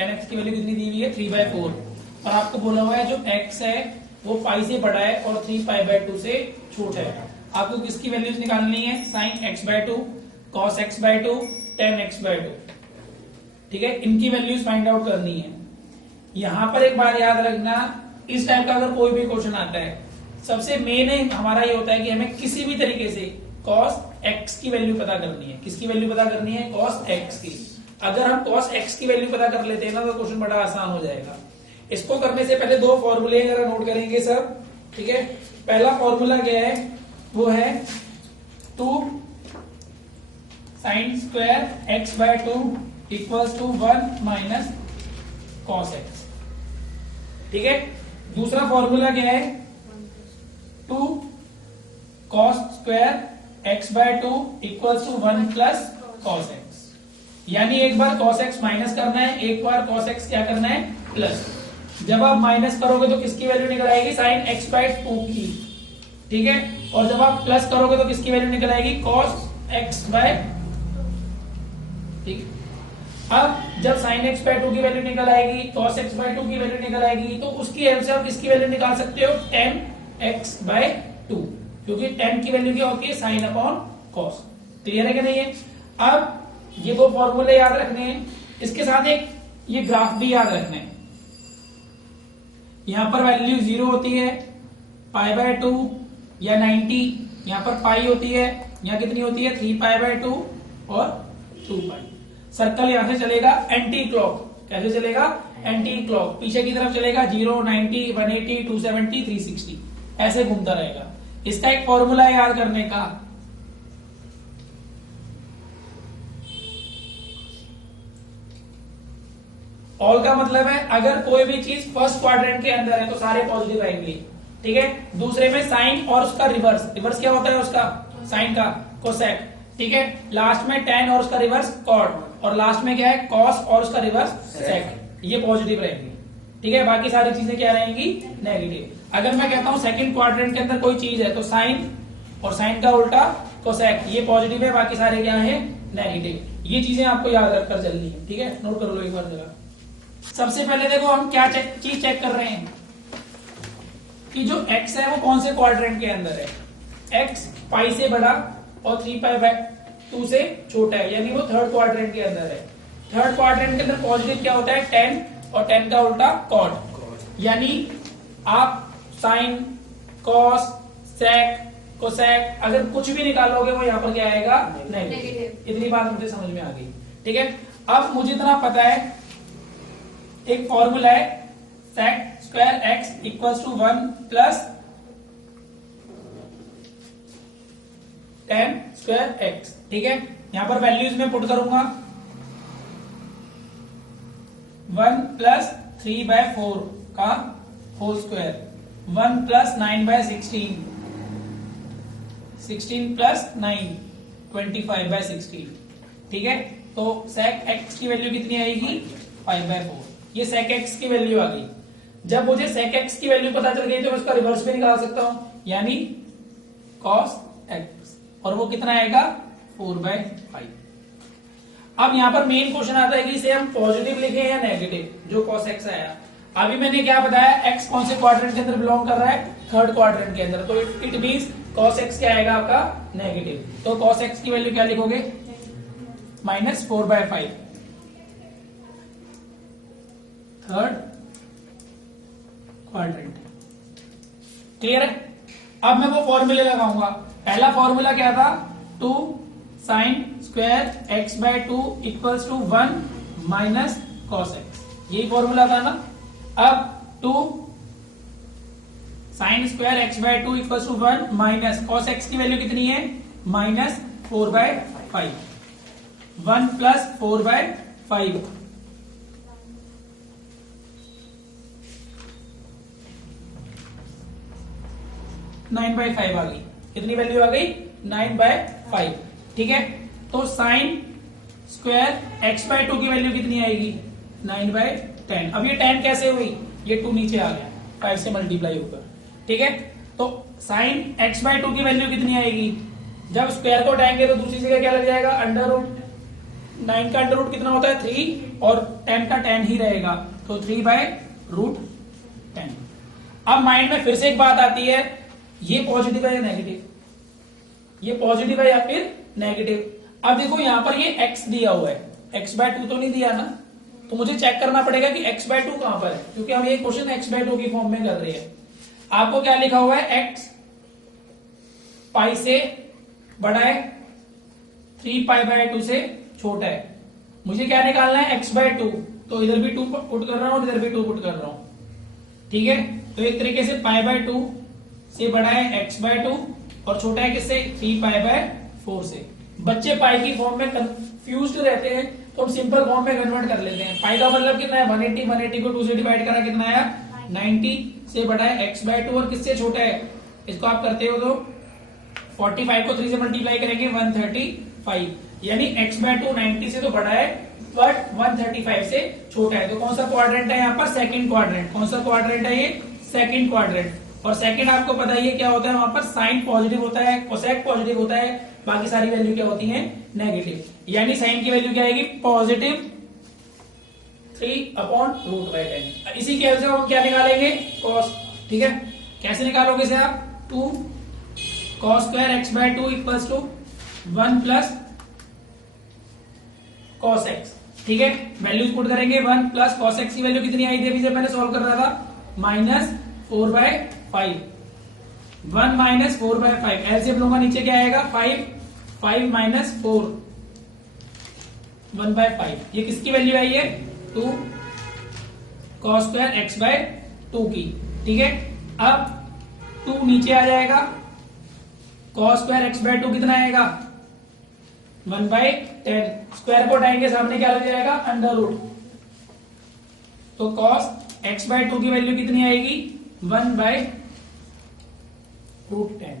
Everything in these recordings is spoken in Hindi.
tan x की वैल्यू कितनी दी हुई है 3/4 और आपको बोला हुआ है जो x है वो पाई से बड़ा है और 3π/2 से छोटा है। आपको किसकी वैल्यूज निकालनी है sin x/2 cos x/2 tan x/2, ठीक है, इनकी वैल्यूज फाइंड आउट करनी है। यहां पर एक बात याद रखना, इस टाइप का अगर कोई भी क्वेश्चन आता है सबसे मेन हमारा ये होता है कि हमें किसी भी तरीके से cos x की वैल्यू पता करनी है। किसकी वैल्यू पता करनी है? cos x की। अगर हम cos x की वैल्यू पता कर लेते हैं ना तो क्वेश्चन बड़ा आसान हो जाएगा। इसको करने से पहले दो फॉर्मूले जरा नोट करेंगे सब, ठीक है। पहला फॉर्मूला क्या है? वो है 2 sin square x/2 equals to 1 minus cos x, ठीक है। दूसरा फॉर्मूला क्या है? 2 cos square x/2 equals to 1 plus cos x, यानी एक बार cos x माइनस करना है, एक बार cos x क्या करना है? प्लस। जब आप माइनस करोगे तो किसकी वैल्यू निकल आएगी? sin x/2 की, ठीक है। और जब आप प्लस करोगे तो किसकी वैल्यू निकल आएगी? cos x/, ठीक है। अब जब sin x/2 की वैल्यू निकल आएगी, cos x/2 की वैल्यू निकल आएगी, तो उसकी हेल्प से आप किसकी वैल्यू निकाल सकते हो? tan x/2, क्योंकि tan की वैल्यू क्या होती है? sin upon cos। क्लियर है कि नहीं है? अब ये दो फॉर्मूले याद रखने हैं, इसके साथ एक ये ग्राफ भी याद रखना है। यहां पर वैल्यू 0 होती है, π/2 या 90, यहां पर पाई होती है, यहां कितनी होती है? 3π/2 और 2π। सर्कल यहां से चलेगा एंटी क्लॉक। कैसे चलेगा? Anti clock. पीछे की तरफ चलेगा 0, 90, 180, 270, 360, ऐसे घूमता रहेगा। इसका एक फॉर्मूला है याद करने का, ऑल का मतलब है अगर कोई भी चीज फर्स्ट क्वाड्रेंट के अंदर है तो सारे पॉजिटिव आएंगे, ठीक है। दूसरे में साइन और उसका रिवर्स, रिवर्स क्या होता है उसका? साइन का कोसेक, ठीक है। लास्ट में tan और उसका रिवर्स कॉट, और लास्ट में क्या है? कॉस और उसका रिवर्स सेक, ये पॉजिटिव रहेंगे, ठीक है। बाकी सारी चीजें क्या रहेंगी? नेगेटिव। अगर मैं कहता हूं सेकंड क्वाड्रेंट के अंदर कोई चीज है तो साइन और साइन का उल्टा कोसेक, ये पॉजिटिव है, बाकी सारे क्या है? नेगेटिव। ये चीजें आपको याद रखकर चलनी है, ठीक है। नोट कर लो एक बार जरा। सबसे पहले देखो हम क्या चीज चेक कर रहे हैं कि जो x है वो कौन से क्वाड्रेंट के अंदर है। x पाई से बड़ा और 3π/2 से छोटा है, यानी वो थर्ड क्वाड्रेंट के अंदर है। थर्ड क्वाड्रेंट के अंदर पॉजिटिव क्या होता है? tan, और tan का उल्टा cot, यानी आप sin, cos, sec, cosec अगर कुछ भी निकालोगे वो यहाँ पर क्या आएगा? नेगेटिव। इतनी बात मुझे समझ में आ गई, ठीक है। अब मुझे इतना पता है, एक फॉर्मूला है sec square x equals to 1 plus tan square x, ठीक है। यहां पर वैल्यूज में पुट करूंगा 1 प्लस 3/4 का होल स्क्वायर, 1 प्लस 9/16, 16 प्लस 9, 25/16, ठीक है। तो sec x की वैल्यू कितनी आएगी? 5/4। ये sec x की वैल्यू आ गई। जब मुझे sec x की वैल्यू पता चल गई तो मैं उसका रिवर्स भी निकाल सकता हूं, यानी cos x, और वो कितना आएगा? 4/5। अब यहां पर मेन क्वेश्चन आता है कि इसे हम पॉजिटिव लिखें या नेगेटिव, जो cos x आया। अभी मैंने क्या बताया? x कौन से क्वाड्रेंट के अंदर बिलोंग कर रहा है? थर्ड क्वाड्रेंट के अंदर, तो इट मींस cos x क्या आएगा आपका? नेगेटिव। तो cos x की वैल्यू क्या लिखोगे? -4/5, थर्ड क्वाड्रेंट। क्लियर है? अब मैं वो फॉर्मूले लगाऊंगा। पहला फॉर्मूला क्या था? 2 sin square x/2 equals to 1 minus cos x, यही फॉर्मूला था ना। अब 2 sin square x/2 equals to 1 minus cos x की वैल्यू कितनी है? -4/5, 1 प्लस 4/5, 9/5 आ गई। कितनी वैल्यू आ गई? 9/5, ठीक है। तो साइन स्क्वायर x/2 की वैल्यू कितनी आएगी? 9/10। अब ये 10 कैसे हुई? ये 2 नीचे आ गया, 5 से मल्टीप्लाई होकर, ठीक है। तो साइन x/2 की वैल्यू कितनी आएगी? जब स्क्वायर को उठाएंगे तो दूसरी जगह क्या लग जाएगा? अंडर रूट, 9 का अंडर रूट कितना होता है 3 और 10 का 10 ही रहेगा, तो 3/√10। अब माइंड में फिर से एक बात आती है, ये पॉजिटिव है या नेगेटिव, ये पॉजिटिव है या फिर नेगेटिव। अब देखो यहां पर ये x दिया हुआ है, x/2 तो नहीं दिया ना, तो मुझे चेक करना पड़ेगा कि x/2 कहां पर है, क्योंकि हम ये क्वेश्चन x/2 की फॉर्म में कर रहे हैं। आपको क्या लिखा हुआ है, x पाई से बड़ा है, 3π/2 से छोटा है। मुझे क्या निकालना है, x/2, तो इधर भी 2 पुट कर रहा हूं, इधर भी 2 पुट कर रहा हूं, ठीक है। तो एक तरीके से π/2 से बड़ा है x/2 और छोटा है किससे, 3π/4 से। बच्चे पाई की फॉर्म में कंफ्यूज रहते हैं, तो हम सिंपल फॉर्म में कन्वर्ट कर लेते हैं। पाई का मतलब कितना है 180, 180 को 2 से डिवाइड करा कितना आया 90, से बड़ा है x/2 और किससे छोटा है, इसको आप करते हो तो 45 को 3 से मल्टीप्लाई करेंगे 135, यानी x/2 90 से तो बड़ा है बट 135 से छोटा है। तो कौन सा क्वाड्रेंट है यहाँ पर, सेकंड क्वाड्रेंट। कौन सा क्वाड्रेंट है ये, सेकंड क्वाड्रेंट। और सेकंड आपको पता ही है क्या होता है, वहां पर साइन पॉजिटिव होता है, कोसेक पॉजिटिव होता है, बाकी सारी वैल्यू क्या होती है नेगेटिव। यानी साइन की वैल्यू क्या आएगी, पॉजिटिव 3/√10। इसी के वजह से हम क्या निकालेंगे, कॉस, ठीक है। कैसे निकालोगे इसे आप, 2 cos² x/2 equals to 1 plus cos x, ठीक है। वैल्यूज पुट करेंगे, 1 प्लस cos x की वैल्यू कितनी आई थी अभी जब मैंने सॉल्व कर रहा था, -4/5, 1 - 4/5। एलसीएम लूंगा, नीचे क्या आएगा 5, 5 - 4, 1/5। ये किसकी वैल्यू आई है, 2 cos² x/2 की, ठीक है। अब 2 नीचे आ जाएगा, cos² x/2 कितना आएगा 1/10, स्क्वायर को हटाएंगे सामने क्या लग जाएगा अंडर रूट, तो cos x/2 की वैल्यू कितनी आएगी 1/√10।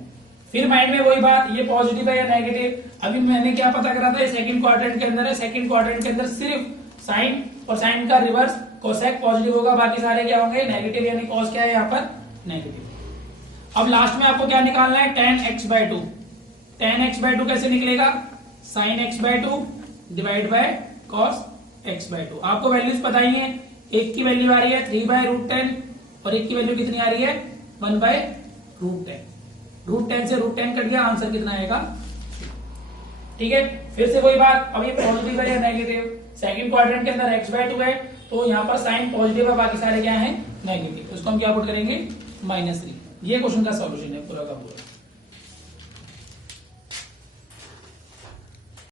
फिर माइंड में वही बात, ये पॉजिटिव है या नेगेटिव। अभी मैंने क्या पता करा था, ये सेकंड क्वाड्रेंट के अंदर है, सेकंड क्वाड्रेंट के अंदर सिर्फ साइन और साइन का रिवर्स कोसेक पॉजिटिव होगा, बाकी सारे क्या होंगे नेगेटिव, यानी cos क्या है यहाँ पर नेगेटिव। अब लास्ट में आपको क्या निकालना है, tan x/2। tan x/2 कैसे निकलेगा, sin x/2 divide by cos x/2। आपको वैल्यूज पता ही है, एक की वैल्यू आ रही है 3/√10 और एक की वैल्यू कितनी आ रही है 1/√10। √10 से √10 कट गया, आंसर कितना आएगा, ठीक है। फिर से वही बात, अब ये पॉजिटिव है या नेगेटिव, सेकंड क्वाड्रेंट के अंदर x/2 है, तो यहाँ पर साइन पॉजिटिव है, बाकी सारे क्या है नेगेटिव, उसको हम क्या पुट करेंगे -3। ये क्वेश्चन का सॉल्यूशन है पूरा का पूरा।